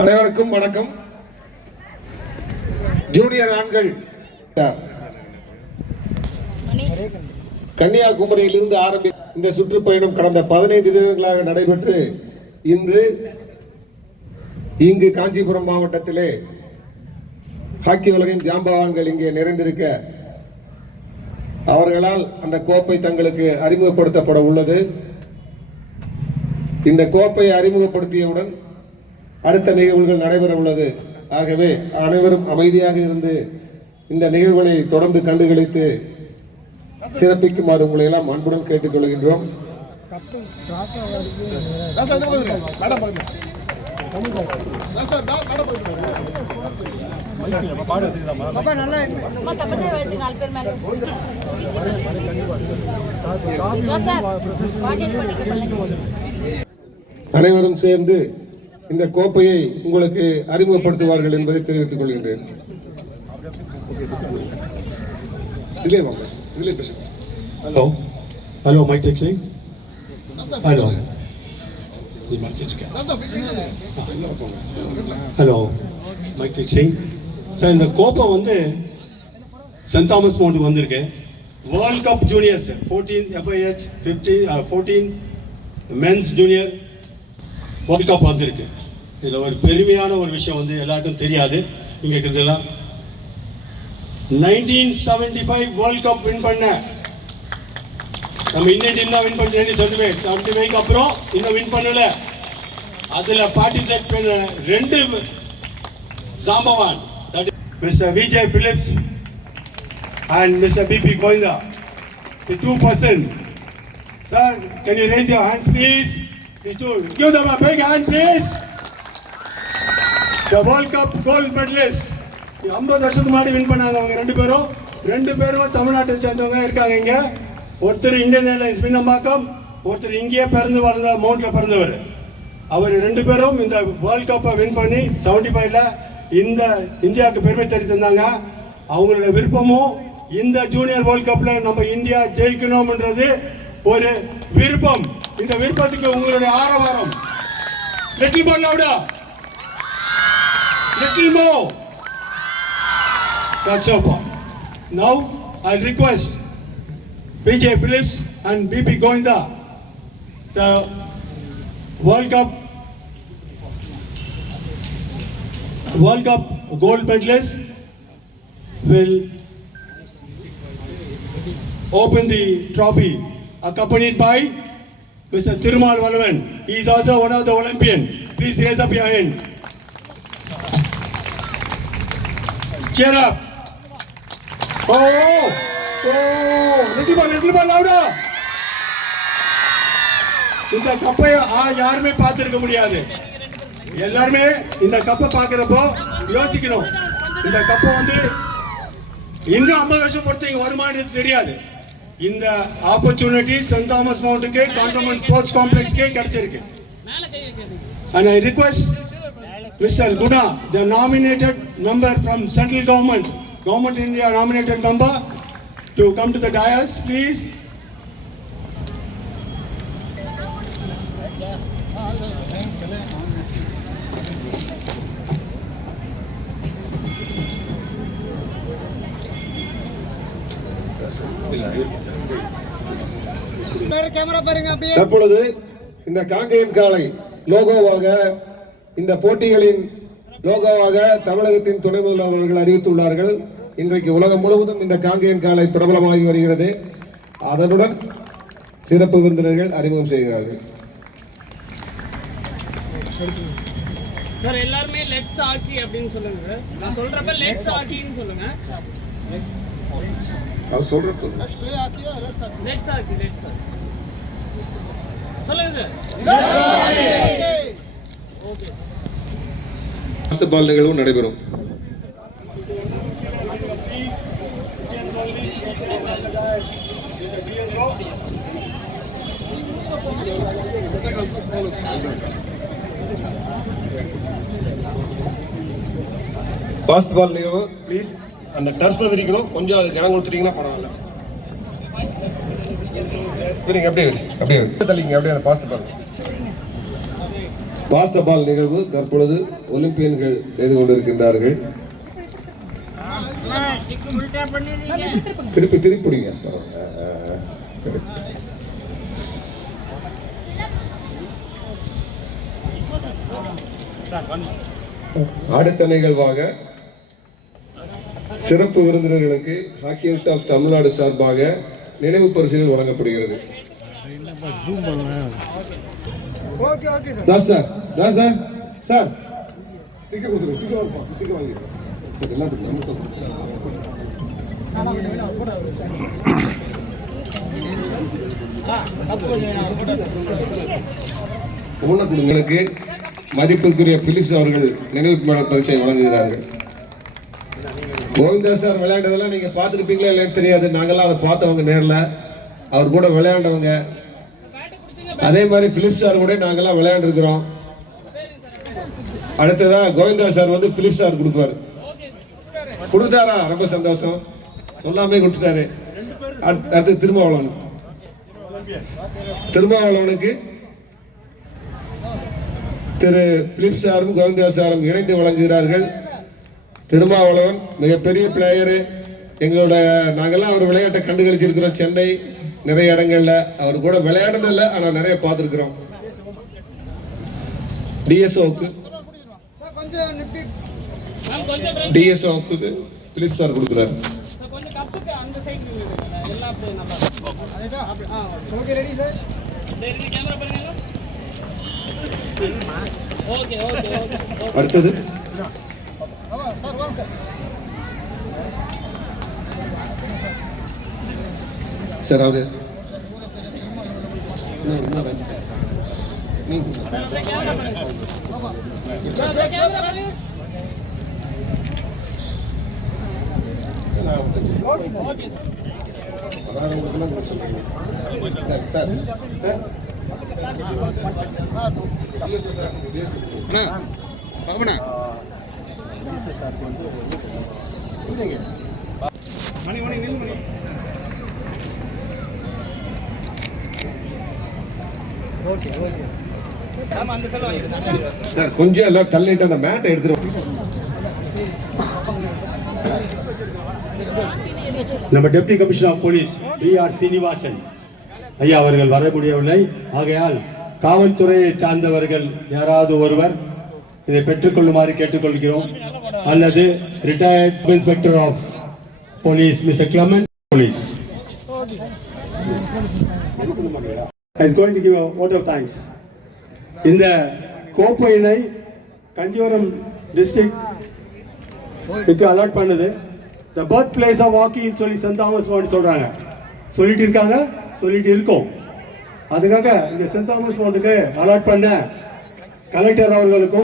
அனைவருக்கும் வணக்கம். ஜூனியர் ஆண்கள் கன்னியாகுமரியிலிருந்து ஆரம்பி இந்த சுற்றுப்பயணம் கடந்த 15 தினங்களாக நடைபெற்று இன்று இங்கு காஞ்சிபுரம் மாவட்டத்திலே ஹாக்கி உலகின் ஜாம்பவான்கள் இங்கே நிறைந்திருக்க அவர்களால் அந்த கோப்பை தங்களுக்கு அறிமுகப்படுத்தப்பட உள்ளது. இந்த கோப்பையை அறிமுகப்படுத்தியவுடன் அடுத்த நிகழ்வுகள் நடைபெற உள்ளது. ஆகவே அனைவரும் அமைதியாக இருந்து இந்த நிகழ்வுகளை தொடர்ந்து கண்டுகளித்து சிறப்பிக்குமாறு உங்களை எல்லாம் அன்புடன் கேட்டுக்கொள்கின்றோம். அனைவரும் சேர்ந்து இந்த கோப்பையை உங்களுக்கு அறிமுகப்படுத்துவார்கள் என்பதை தெரிவித்துக் கொள்கின்றேன். Hello hello mic taxing hello hello mic taxing sir, இந்த கோப்பை வந்து சென்ட் தாமஸ் மவுண்ட் வந்திருக்கு. World cup juniors 14 FIH 14 men's junior world cup வந்திருக்கு. இதில் ஒரு பெருமையான ஒரு விஷயம் வந்து எல்லாருக்கும் தெரியாது. இங்கே இருக்கிறதுலாம் 1975 வேர்ல்ட் கப் வின் பண்ண நம்ம இந்தியன் டீம் தான் வின் பண்ணி 1975 அப்புறம் இன்னும் வின் பண்ணல. அதில் பார்ட்டிசிபேட் பண்ண 2 ஜாம்பவான், mister Vijay Philips and Mr. BP Goinda, the 2%. Sir, can you raise your hands please? These two, give them a big hand please. The World Cup gold medalist 50 வருஷத்துக்கு முன்னாடி வின் பண்ணாங்க. அவங்க ரெண்டு பேரும் தமிழ்நாட்டை சேர்ந்தவங்க இருக்காங்க. இங்க ஒருத்தர் இந்தியன் ஏர்லைன்ஸ் மீனம்பாக்கம், ஒருத்தர் இங்கேயே பிறந்து வளர்ந்த மவுண்ட்ல பிறந்தவர். அவர் 2 பேரும் இந்த வேர்ல்ட் கப்பை வின் பண்ணி 75ல இந்த இந்தியாவுக்கு பெருமை தேடி தந்தாங்க. அவங்களோட விருப்பமும் இந்த ஜூனியர் வேர்ல்ட் கப்ல நம்ம இந்தியா ஜெயிக்கணும்ன்றது ஒரு விருப்பம். இந்த விருப்பத்துக்கு உங்களுடைய ஆரவாரம். லிட்டில் மோர் லவுடா, little more. That's all. Now I request Vijay Phillips and BP Goinda, the World Cup gold medalists, will open the trophy, accompanied by Mr. Thirumal Valavan. He is also one of the Olympian. Please raise up your hand. Cheer up. Oh, little bit louder. இந்த கப்பை யாருமே பார்த்திருக்க முடியாது. எல்லாருமே இந்த கப்பை பார்க்கிறப்போ யோசிக்கணும், இந்த கப்பை வந்து இன்னும் 50 வருஷம் பொறுத்து இங்க வருமானது தெரியாது. இந்த ஆப்பர்ச்சுனிட்டி சென்ட் தாமஸ் மவுண்ட்க்கு கான்டோன்மென்ட் ஸ்போர்ட்ஸ் காம்ப்ளெக்ஸ்க்கு கிடைச்சிருக்கு. And I request Mr. Guna, the nominated member from central government India nominated member, to come to the dais please. தற்பொழுது இந்த காங்கேயம் காளை லோகோவாக, இந்த போட்டிகளின் லோகோவாக தமிழகத்தின் துணை முதல்வர் அவர்கள் அறிவித்துள்ளார்கள். இன்றைக்கு உலகம் முழுவதும் இந்த காங்கேயம் காளை பிரபலமாகி வருகிறது. அதனுடன் சிறப்பு விருந்தினர்கள் அறிமுகம் செய்கிறார்கள். சார், எல்லாரும் லெட்ஸ் ஹாக்கி அப்படினு சொல்லுங்க. நான் சொல்றப்ப லெட்ஸ் ஹாக்கின்னு சொல்லுங்க. அவர் சொல்றது லெட்ஸ் ஹாக்கி சொல்லுங்க சார். ஓகே. பால் நிகழ்வு நடைபெறும். பாஸ்ட் பால் நிகழ்வு ப்ளீஸ். அந்த டர்ஃப்ல விரிக்கணும், கொஞ்சம் அதுக்கு இடம் கொடுத்துட்டீங்கன்னா பரவாயில்ல. அப்படியே தள்ளிங்க, அப்படியே பாஸ்ட் பால். பாஸ்கெட்பால் நிகழ்வு தற்பொழுது ஒலிம்பியன்கள் செய்து கொண்டிருக்கின்றார்கள். திருப்பி திருப்பிடுங்க. அடுத்த நிகழ்வாக சிறப்பு விருந்தினர்களுக்கு ஹாக்கி டாப் தமிழ்நாடு சார்பாக நினைவு பரிசுகள் வழங்கப்படுகிறது. சார் ஸ்டிக்கர் கொடுத்துருங்க. ஸ்டிக்கர் வாங்கிடுங்க சார். எல்லாத்துக்கும் உங்களுக்கு மதிப்பிற்குரிய பிலிப்ஸ் அவர்கள் நினைவு பரிசை வழங்குகிறார்கள். கோவிந்தா சார் விளையாண்டதெல்லாம் நீங்க பார்த்துருப்பீங்களா இல்லைன்னு தெரியாது. நாங்கெல்லாம் அதை பார்த்தவங்க நேரில், அவர் கூட விளையாண்டவங்க. அதே மாதிரி பிலிப்ஸ் சார் கூட நாங்கெல்லாம் விளையாண்டுருக்கிறோம். அடுத்ததா கோவிந்தா சார் வந்து பிலிப்ஸ் சார் கொடுப்பாரு. கொடுத்தாரா? ரொம்ப சந்தோஷம். சொல்லாமே கொடுத்துட்டாரு. அடுத்து திருமாவளவனுக்கு திரு பிலிப்ஸ் சாரும் கோவிந்தா சாரும் இணைந்து வழங்குகிறார்கள். திருமாவளவன் மிகப்பெரிய பிளேயரு. எங்களோட நாங்கெல்லாம் அவர் விளையாட்டை கண்டு கழிச்சிருக்கிறோம். சென்னை நிறைய இடங்கள்ல அவர் கூட விளையாடுனதில்லை, ஆனால் நிறைய பார்த்துருக்கிறோம். டிஎஸ்ஓக்கு பிலிப்ஸ் சார் கொடுக்குறாரு. அடுத்தது சார் அவரு சார் சார் கொஞ்சம் எல்லாம் தள்ளிட்டு அந்த மேட்டை எடுத்துட்டு நம்ம deputy commissioner of police B.R. Srinivasan ஐயா அவர்கள் வர முடியவில்லை. ஆகையால் காவல்துறையை சார்ந்தவர்கள் யாராவது ஒருவர் இதை பெற்றுக்கொள்ளுமாறு கேட்டுக்கொள்கிறோம். அல்லது retired inspector of police mister Clement police is going to give a vote of thanks. இந்த கோப்பையினை கஞ்சிவரம் டிஸ்ட்ரிக்ட் அலாட் பண்ணது the birth place of hockey ன்னு சொல்லி சென்ட் தாமஸ் மவுண்ட் சொல்றாங்க. சொல்லிட்டு இருக்காங்க, சொல்லிட்டு இருக்கோம். அதுக்காக இந்த சென்ட் தாமஸ் மவுண்டுக்கு அலாட் பண்ண கலெக்டர் அவர்களுக்கும்